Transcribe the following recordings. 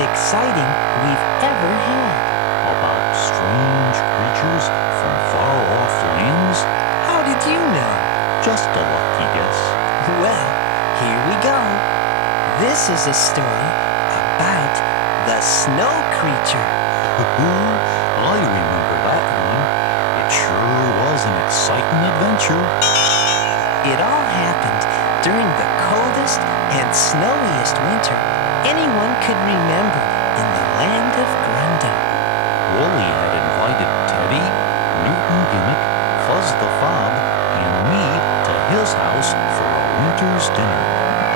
exciting we've ever had. About strange creatures from far-off lands? How did you know? Just a lucky guess. Well, here we go. This is a story about the snow creature. I remember that one. It sure was an exciting adventure. It all happened during the coldest and snowiest winter anyone could remember in the land of Grundle. Wooly had invited Teddy, Newton Gimmick, Fuzz the Fob, and me to his house for a winter's dinner.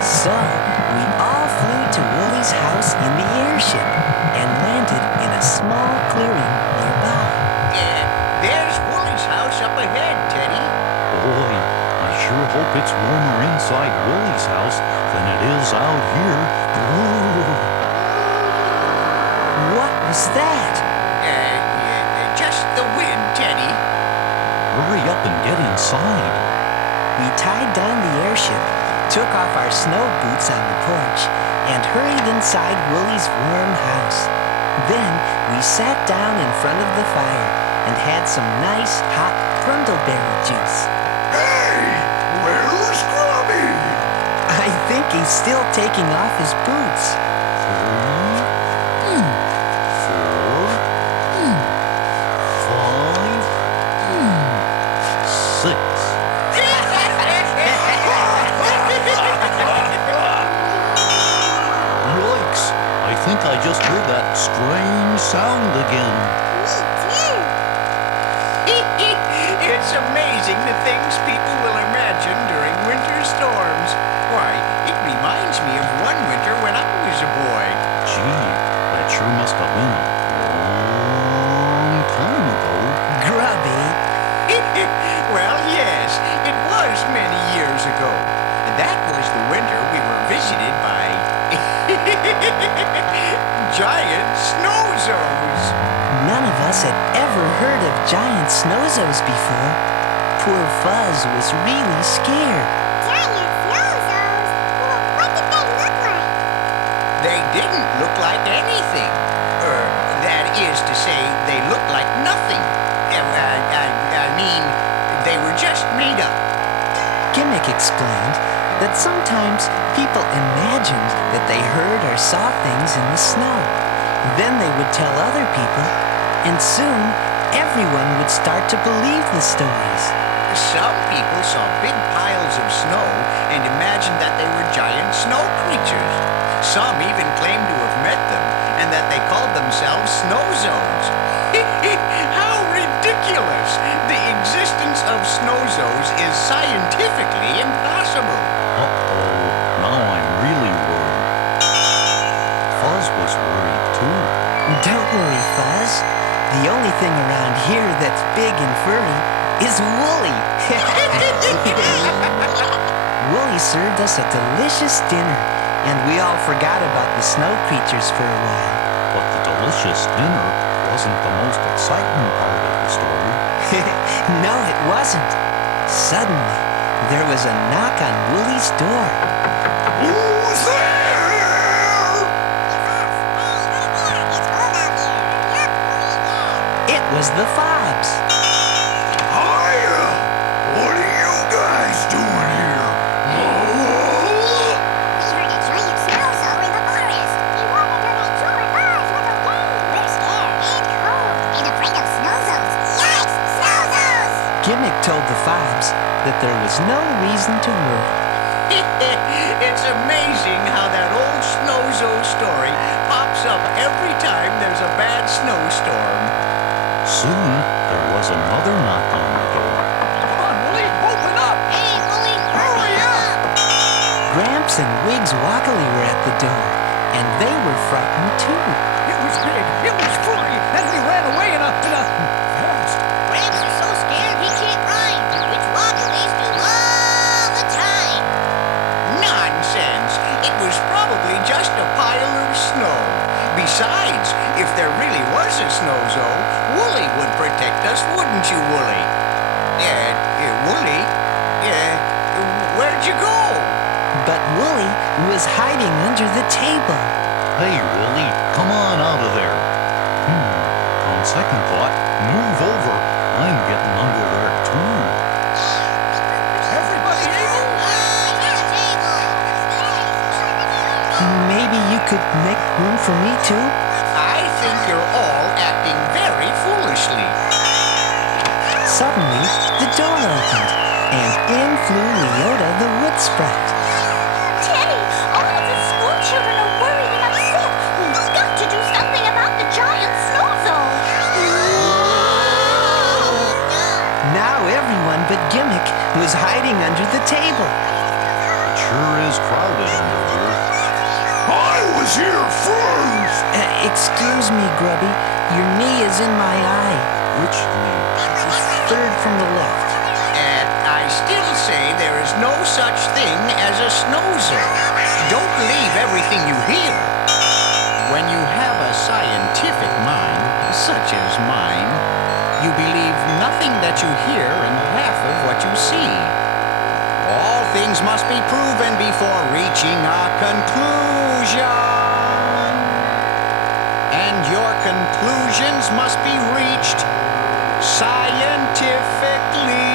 So, we all flew to Wooly's house in the airship and landed in a small clearing nearby. There's Wooly's house up ahead, Teddy. Boy, I sure hope it's warmer inside Wooly's house than it is out here. What was that? Just the wind, Teddy. Hurry up and get inside. We tied down the airship, took off our snow boots on the porch, and hurried inside Wooly's warm house. Then we sat down in front of the fire and had some nice hot brundleberry juice. Hey! Where's Grubby? I think he's still taking off his boots. 3, 4, 5, 6. Yikes! I think I just heard that strange sound again. It's amazing the things people will imagine during winter storms. Why, it reminds me of one winter when I was a boy. Gee, that sure must have been a long time ago. Grubby. Well, yes, it was many years ago. That was the winter we were visited by Giant Snowzos. None of us had ever heard of Giant Snowzos before. Poor Fuzz was really scared. Giant Snowzos? Well, what did they look like? They didn't look like anything. That is to say, they looked like nothing. I mean, they were just made up. Gimmick explained that sometimes people imagined that they heard or saw things in the snow. Then they would tell other people, and soon everyone would start to believe the stories. Some people saw big piles of snow and imagined that they were giant snow creatures. Some even claimed to have met them and that they called themselves Snowzos. How ridiculous! The existence of Snowzos is scientifically impossible. Uh-oh, now I'm really worried. Fuzz was worried too. Don't worry, Fuzz. The only thing around here that's big and furry is Wooly. Wooly served us a delicious dinner, and we all forgot about the snow creatures for a while. But the delicious dinner wasn't the most exciting part of the story. No, it wasn't. Suddenly, there was a knock on Wooly's door. Who's there? It's cold out here. Hurry up, Wooly. It was the Fobs. Hiya! What are you guys doing here? We heard a giant snowzo in the forest. We wanted to make sure ours was okay. We're scared and cold and afraid of snowzos. Yikes! Snowzos! Gimmick told the Fobs that there was no reason to worry. It's amazing how that old Snowzo story pops up every time there's a bad snowstorm. Soon, there was another knock on the door. Come on, Wooly, open up! Hey, Wooly, hurry up! Gramps and Wiggs Woggly were at the door, and they were frightened too. It was big, it was furry, and we ran away in a fast. Gramps is so scared he can't rhyme, which Wogglies do all the time. Nonsense! It was probably just a pile of snow. Besides, if there really was a Snowzo, Wooly would protect us, wouldn't you, Wooly? Wooly? Where'd you go? But Wooly was hiding under the table. Hey, Willie, come on out of there. On second thought, move over. I'm getting under there too. Everybody able? Maybe you could make room for me too? I think you're all acting very foolishly. Suddenly, the door opened, and in flew Leota the wood sprite. Teddy, all of the school children are worried and upset. We've got to do something about the giant Snowzos. Now everyone but Gimmick was hiding under the table. It sure is crowded under here. I was here first! Excuse me, Grubby. Your knee is in my eye. Which knee? Third from the left. And I still say there is no such thing as a Snowzo. Don't believe everything you hear. When you have a scientific mind, such as mine, you believe nothing that you hear and half of what you see. All things must be proven before reaching a conclusion. And your conclusions must be reached scientifically.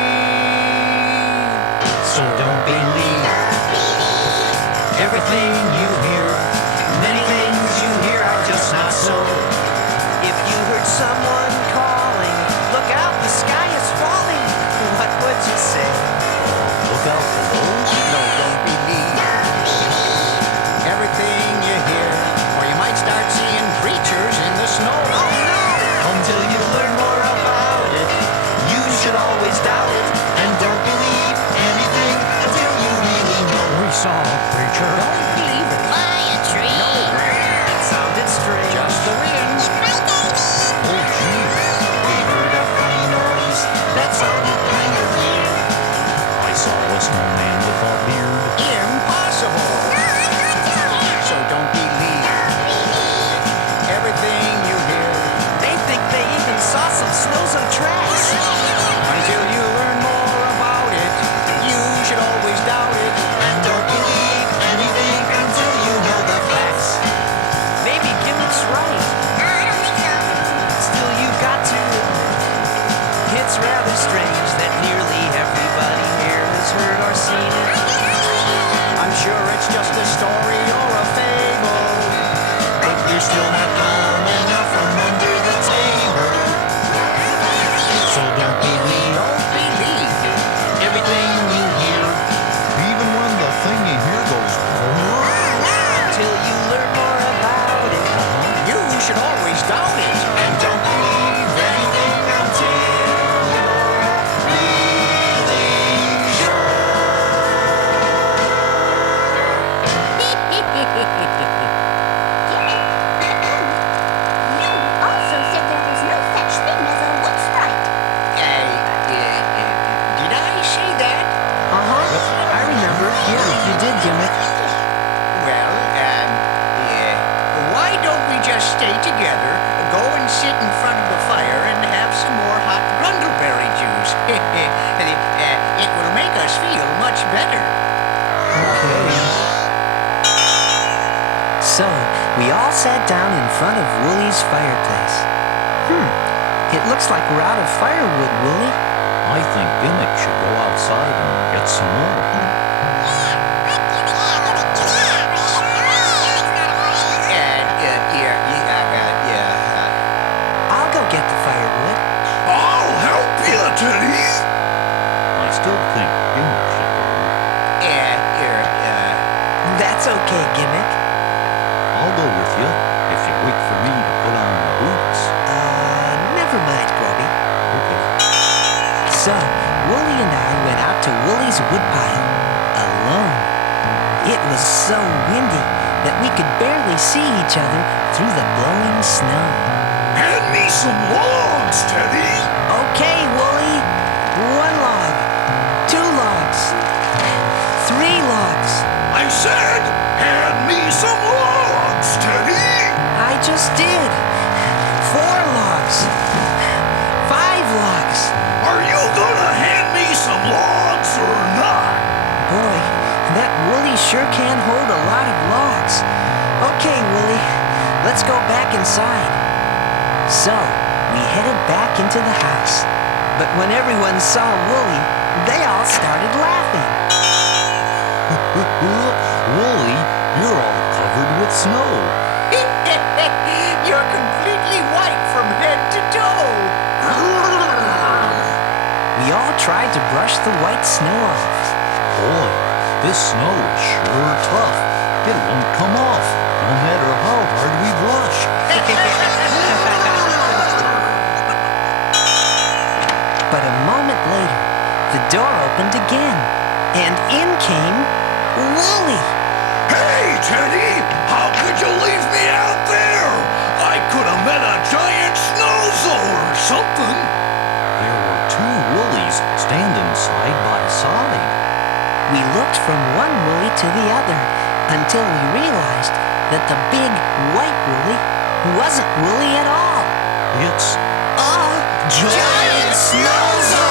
So don't believe everything you hear. Many things you hear are just not so. If you heard someone calling, look out, the sky is falling. What would you say? Look out below. No, don't believe everything you hear, or you might start seeing creatures in the snow. Until you learn more about it, you should always doubt it. And don't believe anything until you really know. We saw a creature. Don't believe it. Fly a tree. No, It sounded strange. just the wind. Oh, gee. We heard a funny noise that sounded kind of weird. I saw a snowman with a beard. Impossible. So don't believe everything you hear They think they even saw some Snowzo tracks. until you learn more about it. You should always doubt it. And don't believe anything until you know the facts. Maybe Gimmick's right. Still, you got to. It's rather strange that nearly everybody here has heard or seen it. I'm sure it's just a story or a fable. But you're still not coming out from under the table. So don't believe Don't believe. everything you hear Even when the thing you hear goes, till you learn more about it. You should always doubt it. And don't believe anything until you're really sure. You also said there was no such thing as a wood sprite. Did I say that? I remember. Yeah, you did, Gimmick. Well, why don't we just stay together, go and sit in front of the fire and have some more hot grundleberry juice? It will make us feel much better. So, we all sat down in front of Woolie's fireplace. It looks like we're out of firewood, Woolie. I think Gimmick should go outside and get some more. I'll go get the firewood. I'll help you, Teddy! I still think Gimmick should go. That's okay, Gimmick. I'll go with you if you wait for me to put on the boots. Never mind, Grubby. Okay. So, Woolie and I went out to Woolie's woodpile, alone. It was so windy that we could barely see each other through the blowing snow. Hand me some logs, Teddy! Okay, Woolie. 1 log, 2 logs, 3 logs. I said, hand me some logs, Teddy! I just did. 4 logs, 5 logs. Are you gonna hand me some logs or not? Boy, that Woolie sure can hold a lot of logs. Okay, Willie, let's go back inside. So, we headed back into the house. But when everyone saw Wooly, they all started laughing. Wooly, you're all covered with snow. You're completely white from head to toe. We all tried to brush the white snow off. Boy, this snow is sure tough. It won't come off, no matter how hard we brush. But a moment later, the door opened again, and in came Wooly. Hey, Teddy! How could you leave me out there? I could have met a giant Snowzo or something. There were two Woolies standing side by side. We looked from one Wooly to the other until we realized that the big white Wooly wasn't Wooly at all. It's Giant Snowzo!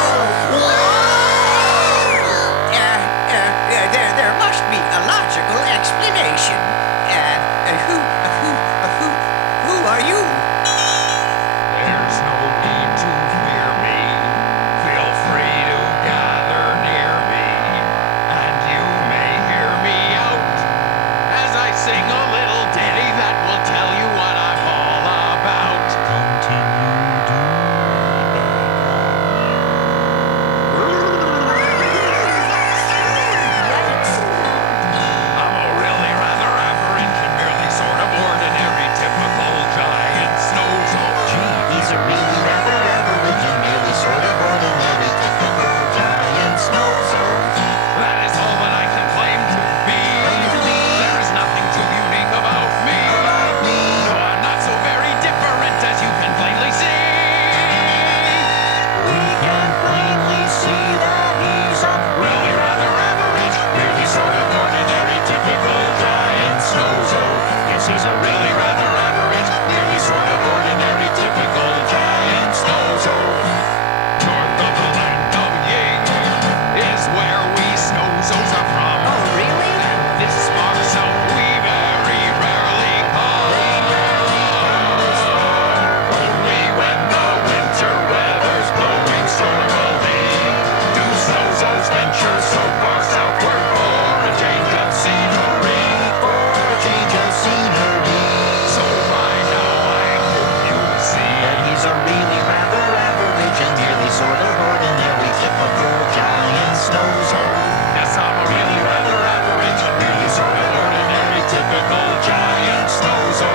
There must be a logical explanation. Who are you? There's no need to fear me. Feel free to gather near me, and you may hear me out as I sing a little ditty that will tell you what I'm all about. continue I'm a really rather average and merely sort of ordinary typical giant Snowzo. He's a really rather average and merely sort of ordinary typical giant Snowzo. That is all that I can claim to be. There is nothing too unique about me. No, I'm not so very different as you can plainly see. We can plainly see that he's a Really rather average, merely sort of ordinary, typical giant Snowzo. Yes, he's a really rather average, merely sort of ordinary, typical giant Snowzo. North of the land of Ying is where we Snowzos are from. Oh, really? And this far south we very rarely come. Only when the winter weather's blowing stormily do Snowzos venture so far southward for a change of scenery. So by now I hope you see That he's a really rather average and merely sort of ordinary typical giant Snowzo. yes, I'm a really rather average and really sort of ordinary, typical giant Snowzo.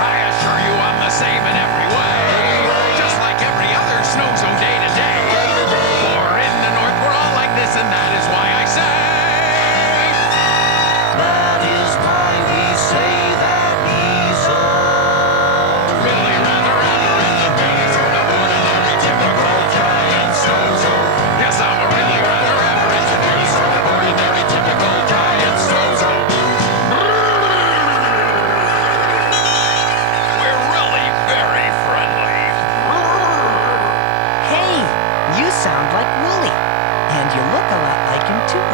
I assure you I'm the same in every way, just like every other Snowzo day to day. For in the north we're all like this, and that is why I say. That is why we say that he's a Really rather average and really sort of ordinary, typical giant Snowzo. Yes, I'm a really rather average and really sort of ordinary, typical giant Snowzo. We're really very friendly. Hey, you sound like Wooly, and you look a lot like him too.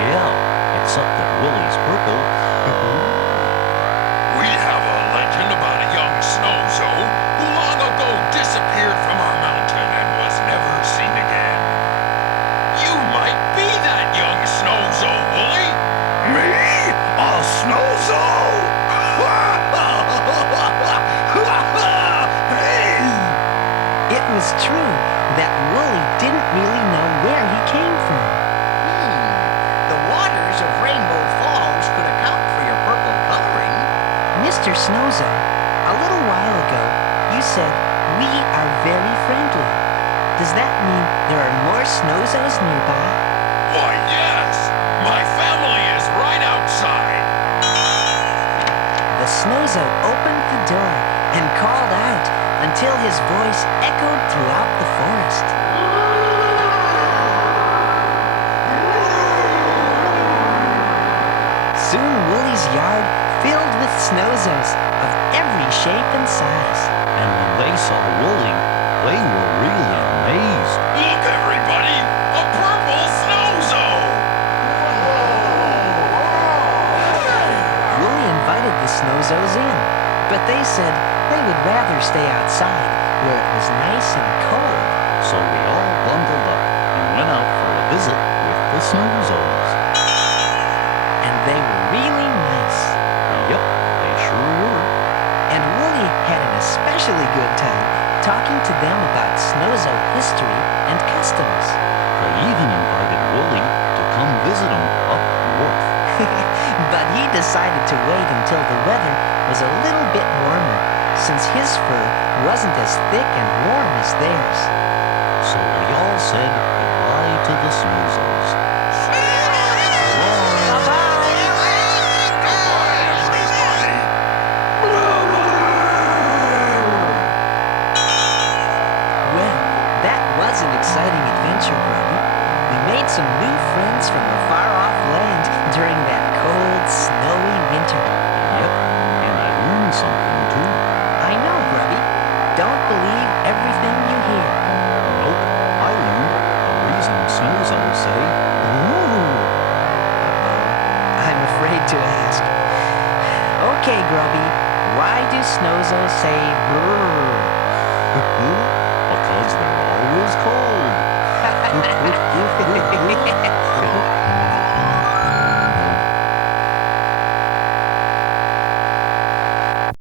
Yeah, except that Willie's purple. We have a legend about a young Snowzo who long ago disappeared from our mountain and was never seen again. You might be that young Snowzo, Wooly. Me? A Snowzo? Hey! It was true that Wooly didn't really know where he came from. The waters of Rainbow Falls could account for your purple coloring. Mr. Snowzo, a little while ago, you said we are very friendly. Does that mean there are more Snowzos nearby? Why, yes! My family is right outside. The Snowzo opened the door and called out until his voice echoed throughout the forest. Soon Wooly's yard filled with Snowzos of every shape and size. And when they saw Wooly, they were really amazed. Look, everybody! A purple Snowzo! Wooly invited the Snowzos Snowzos in, but they said they would rather stay outside where it was nice and cold. So we all bundled up and went out for a visit with the Snowzos. And they were really nice. Yep, they sure were. And Wooly had an especially good time talking to them about Snowzo history and customs. They even invited Wooly to come visit them up north. But he decided to wait until the weather was a little bit warmer, since his fur wasn't as thick and warm as theirs. So we all said goodbye to the Snowzos. Well, that was an exciting adventure, Grubby. We made some new friends from a far-off land during that cold, snowy winter. Yep, and I learned something too. I know, Grubby. Don't believe everything you hear. Nope, I learned the reason Snowzos say, ooh. I'm afraid to ask. Okay, Grubby, why do Snowzos say brrr? Because they're always cold.